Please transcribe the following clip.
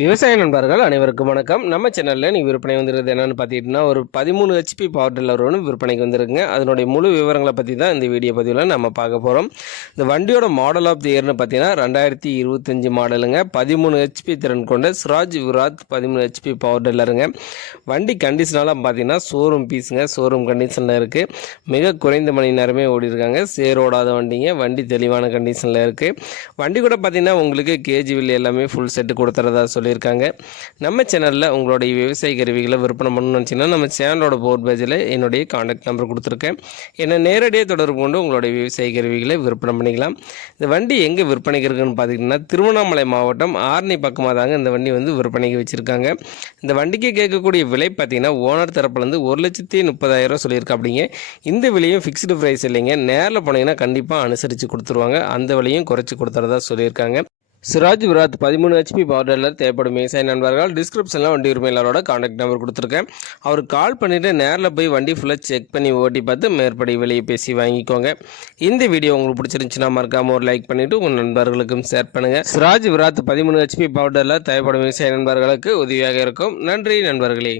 விவசாய நண்பர்கள் அனைவருக்கும் வணக்கம். நம்ம சேனலில் நீங்கள் விற்பனை வந்துருது என்னென்னு பார்த்திங்கன்னா, ஒரு 13 ஹெச்பி பவர் டில்லர் ஒன்று விற்பனைக்கு வந்துருக்குங்க. அதனுடைய முழு விவரங்களை பற்றி தான் இந்த வீடியோ பதிவில் நம்ம பார்க்க போகிறோம். இந்த வண்டியோட மாடல் ஆஃப் தி இயர்னு பார்த்தீங்கன்னா 2025 மாடலுங்க. 13 ஹெச்பி திறன் கொண்ட ஸ்வராஜ் விராத் 13 ஹெச்பி பவர் டில்லருங்க. வண்டி கண்டிஷனாலாம் பார்த்தீங்கன்னா ஷோரூம் பீஸுங்க, ஷோரூம் கண்டிஷனில் இருக்குது. மிக குறைந்த மணி நேரமே ஓடிருக்காங்க. சேரோடாத வண்டிங்க. வண்டி தெளிவான கண்டிஷனில் இருக்குது. வண்டி கூட பார்த்தீங்கன்னா உங்களுக்கு கேஜி வில் எல்லாமே ஃபுல் செட்டு கொடுத்துறதா சொல்லியிருக்காங்க. நம்ம சேனலில் உங்களுடைய விவசாய கருவிகளை விற்பனை பண்ணணும்னு நினச்சிங்கன்னா நம்ம சேனலோட போர்ட் பேஜில் என்னுடைய கான்டாக்ட் நம்பர் கொடுத்துருக்கேன். என்னை நேரடியாக தொடர்பு கொண்டு உங்களுடைய விவசாய கருவிகளை விற்பனை பண்ணிக்கலாம். இந்த வண்டி எங்கே விற்பனைக்கு இருக்குன்னு பார்த்தீங்கன்னா திருவண்ணாமலை மாவட்டம் ஆரணி பக்கமாக தாங்க இந்த வண்டி வந்து விற்பனைக்கு வச்சுருக்காங்க. இந்த வண்டிக்கு கேட்கக்கூடிய விலை பார்த்தீங்கன்னா ஓனர் தரப்புலேருந்து 1,30,000 சொல்லியிருக்கா. அப்படிங்க இந்த விலையும் ஃபிக்ஸ்டு ப்ரைஸ் இல்லைங்க. நேரில் போனீங்கன்னா கண்டிப்பாக அனுசரித்து கொடுத்துருவாங்க. அந்த விலையும் குறைச்சி கொடுத்துறதா சொல்லியிருக்காங்க. Swaraj Virat 13 HP power tiller தேவைப்படும் விவசாய நண்பர்கள் டிஸ்கிரிப்ஷனில் வண்டி உரிமையாளரோட கான்டாக்ட் நம்பர் கொடுத்துருக்கேன். அவர் கால் பண்ணிவிட்டு நேரில் போய் வண்டி ஃபுல்லாக செக் பண்ணி ஓட்டி பார்த்து மேற்படி விலையை பேசி வாங்கிக்கோங்க. இந்த வீடியோ உங்களுக்கு பிடிச்சிருந்துச்சுன்னா மறக்காமல் ஒரு லைக் பண்ணிவிட்டு உங்கள் நண்பர்களுக்கும் ஷேர் பண்ணுங்கள். Swaraj Virat 13 HP power tiller தேவைப்படும் விவசாய நண்பர்களுக்கு உதவியாக இருக்கும். நன்றி நண்பர்களே.